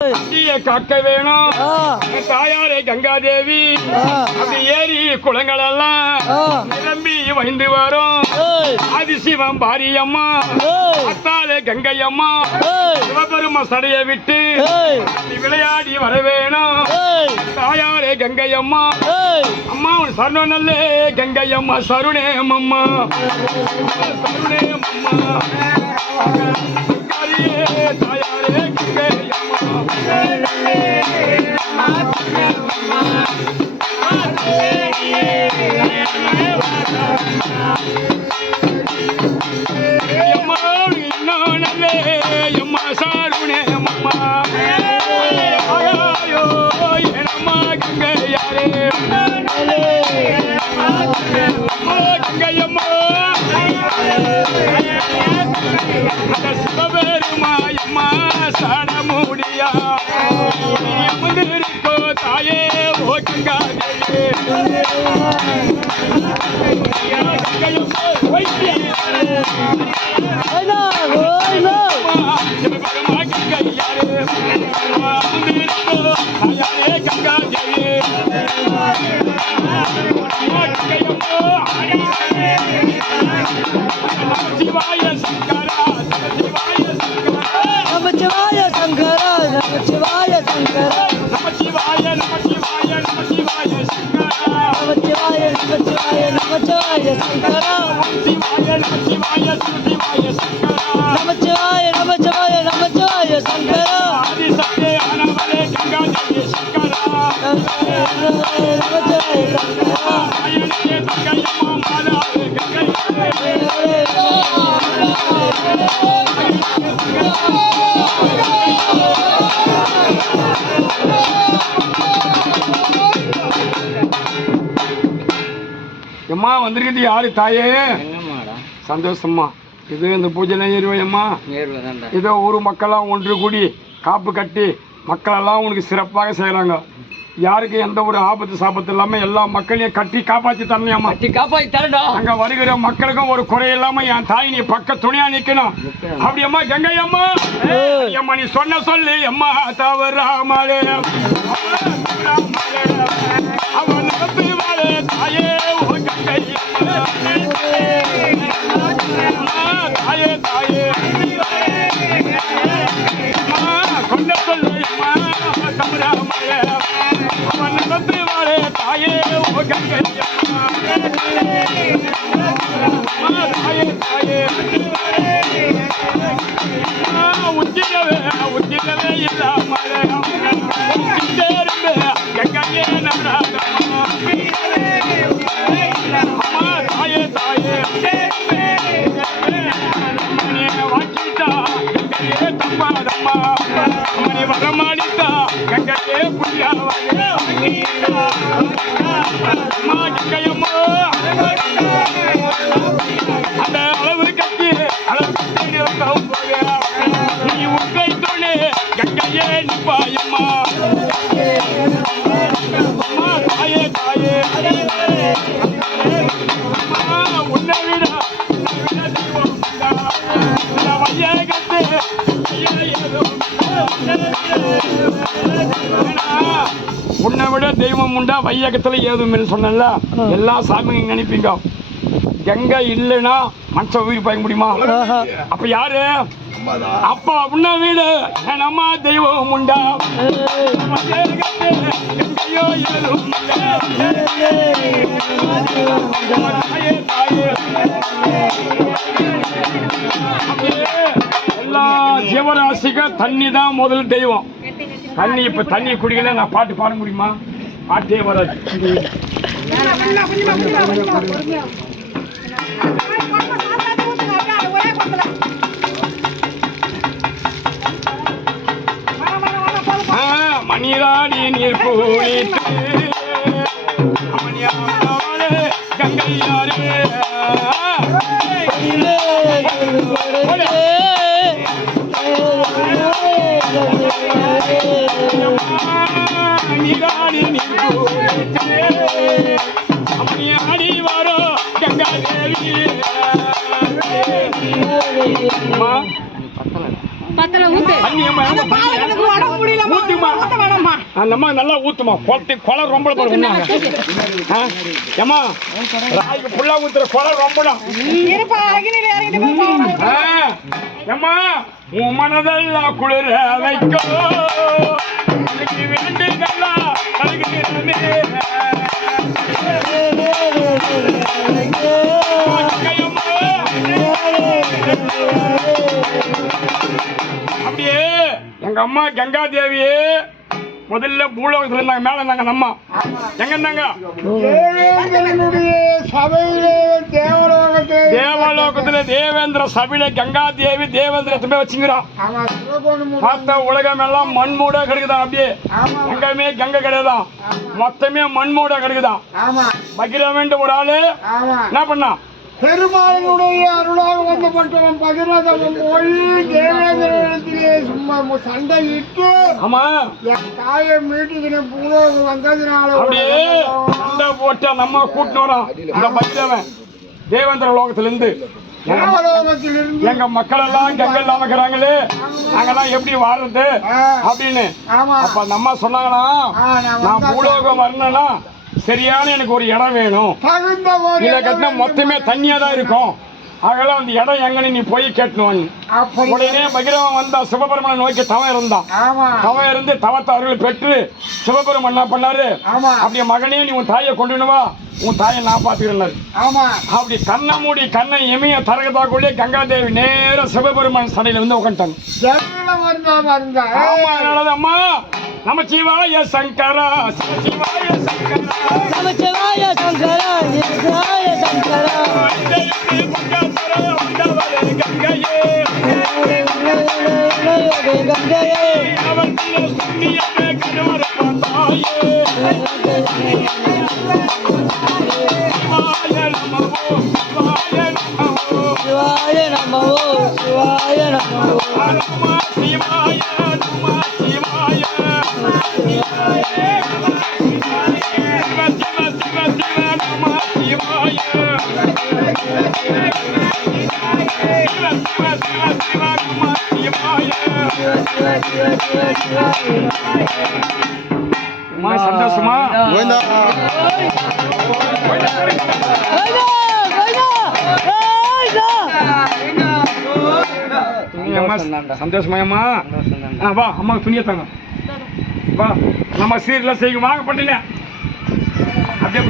காக்க வேணும் தாயாரே கங்காதேவி அப்படி ஏரி குளங்கள் எல்லாம் நிரம்பி வைந்து வரும் ஆதிசிவம் பாரியம்மா அத்தாலே கங்கையம்மா சிவபெரும சடைய விட்டு விளையாடி வர வேணும் தாயாரே கங்கையம்மா அம்மா உன் சரணம் நல்லே கங்கையம்மா சருணே அம்மா சருணே அம்மா தாயாரே சிவபெருமாயம்மா சாட முடியா இருக்கோ தாயே ஓ கங்காதேவி சிவபெருமா கங்கையாரே கங்காதேவி சிவாய சங்கரா நமச்சிவாய சங்கரா நமச்சிவாய சங்கரா நமச்சிவாய நமச்சிவாய நமச்சிவாய சங்கரா நமச்சிவாய நமச்சிவாய நமச்சிவாய சங்கரா சிவாய நமச்சிவாய சிவாய சங்கரா நமச்சிவாய நமச்சிவாய நமச்சிவாய சங்கரா ஆதி சக்தி ஆனவரே கங்காதேவி சங்கரா நமச்சிவாய சங்கரா ஆயனே கங்கையம்மா மாதாவே கங்கையாரே அம்மா வந்திருக்குது யாரு தாயே சந்தோஷம்மா இது இந்த பூஜை நேர்வையம்மா இதோ ஊர் மக்கள்லாம் ஒன்று கூடி காப்பு கட்டி மக்களெல்லாம் உனக்கு சிறப்பாக செய்கிறாங்க யாருக்கு எந்த ஒரு ஆபத்து சாபத்து இல்லாமல் எல்லா மக்களையும் கட்டி காப்பாற்றி தரணியம்மா காப்பாற்றி தரடா அங்கே வருகிற மக்களுக்கும் ஒரு குறை இல்லாமல் என் தாய் நீ பக்க துணையா நிற்கணும் அப்படியம்மா கங்கை அம்மா அம்மா நீ சொன்ன சொல்லு அம்மா தவறாமலே அவன் தாயே ஓ கங்கை தாயே தாயே கொண்ட சொல்லு அம்மா தவறாமலே அவன் தாயே ஓ கங்கை தாயே தாயே உச்சிடவே இல்லாமலே கங்கையே நம்பராதம்மா தாயே தாயே வாக்கிட்டா கங்கையே தப்பாதம்மா மணி வரமாடித்தா கங்கையே புரியாதே அம்மா கங்கையம்மா அந்த அளவு கட்டி அளவு கட்டி நீ உங்கை தொழு கங்கையே நிப்பாயம்மா அம்மா தாயே தாயே உன்னை விட வையகத்து உன்னை விட தெய்வம் உண்டா வையகத்துல ஏதும் சொன்னல எல்லா சாமியும் நினைப்பீங்க கங்கை இல்லைன்னா மனுஷன் உயிர் பயக்க முடியுமா அப்ப யாரு அப்பா உன்னை வீடு அம்மா தெய்வம் உண்டா எல்லா ஜீவராசிக்கு தண்ணி தான் முதல் தெய்வம் தண்ணி இப்ப தண்ணி குடிக்கல நான் பாட்டு பாட முடியுமா பாட்டே வராது மணிராடி நீர் பூளிட்டு கங்கையாரே நீராடி நீர் பூளிட்டு அம்மணி வாரோ கங்காதேவி பத்தல ஊத்து. அண்ணி அம்மா அந்த அம்மா நல்லா ஊத்துமா கொலை ரொம்ப போடுவாங்க ஏமா ராய்க்கு புல்லா ஊத்துற கொலை ரொம்படும் ஏமா உன் மனதெல்லாம் குளிர வைக்கும் வேண்டுதல்லா அப்படியே எங்க அம்மா கங்கா தேவி முதல்ல பூலோகத்துல இருந்தாங்க, மேல இருந்தாங்க அம்மா. எங்க இருந்தாங்க? தேவலோகத்துல தேவேந்திர சபையில கங்கா தேவி தேவேந்திரத்தை வச்சுக்கிறான். பார்த்த உலகம் எல்லாம் மண்மூட கிடக்குதான். அப்படியே எங்கமே கங்கை கிடையாதான், மொத்தமே மண்மூட கிடக்குதான். பகிரவேண்டு ஒரு ஆளு என்ன பண்ணா, பெருமாளுடைய அருளாக வந்தப்பட்டவன் பகிரதவன் போய் தேவேந்திரத்திலே சும்மா சண்டையிட்டு ஆமா என் தாயை மீட்டுக்கிற பூலோகம் வந்ததுனால அப்படியே சண்டை போட்டு நம்ம கூட்டிட்டு வரோம். இந்த பகிரவன் தேவேந்திர லோகத்துல இருந்து எங்க மக்கள் எல்லாம் கங்கை இல்லாம இருக்கிறாங்களே, நாங்கெல்லாம் எப்படி வாடுறது அப்படின்னு. அப்ப அந்த அம்மா சொன்னாங்கன்னா, நான் பூலோகம் வரணும்னா சரியான எனக்கு ஒரு இடம் வேணும், இதை கட்டினா மொத்தமே தண்ணியா தான் இருக்கும், அதெல்லாம் அந்த இடம் எங்கன்னு நீ போய் கேட்கணும். உடனே பகிரவன் வந்தா சிவபெருமனை நோக்கி தவம் இருந்தான். தவம் இருந்து தவத்தை அருள் பெற்று சிவபெருமன் என்ன பண்ணாரு, அப்படியே மகனே நீ உன் தாயை கொண்டு வா, உன் தாயை நான் பாத்துக்கிறேன். அப்படி கண்ணை மூடி கண்ணை எமைய தரகத்தாக்குள்ளே கங்காதேவி நேர சிவபெருமன் சடையில வந்து உட்காந்துட்டாங்க. அம்மா நமச்சிவாய சங்கரா சிவாய சங்கரா நமச்சிவாய சங்கரா சிவாய சங்கரா கங்கையே கங்கையே அவன் சுண்ணியமே கணவர் பார்த்தாயே சிவாய நமோ சிவாய நமோ சிவாய நமோ சிவாய நமோ நம சிவாய நம சிவாய சிவ சிவ சிவ சிவ நம சிவாய சந்தோஷமா சந்தோஷமாயம்மா வா அம்மா துணிய தாங்க வா நம்ம சீர்ல செய்யும் வாங்க பண்ணில அப்படியே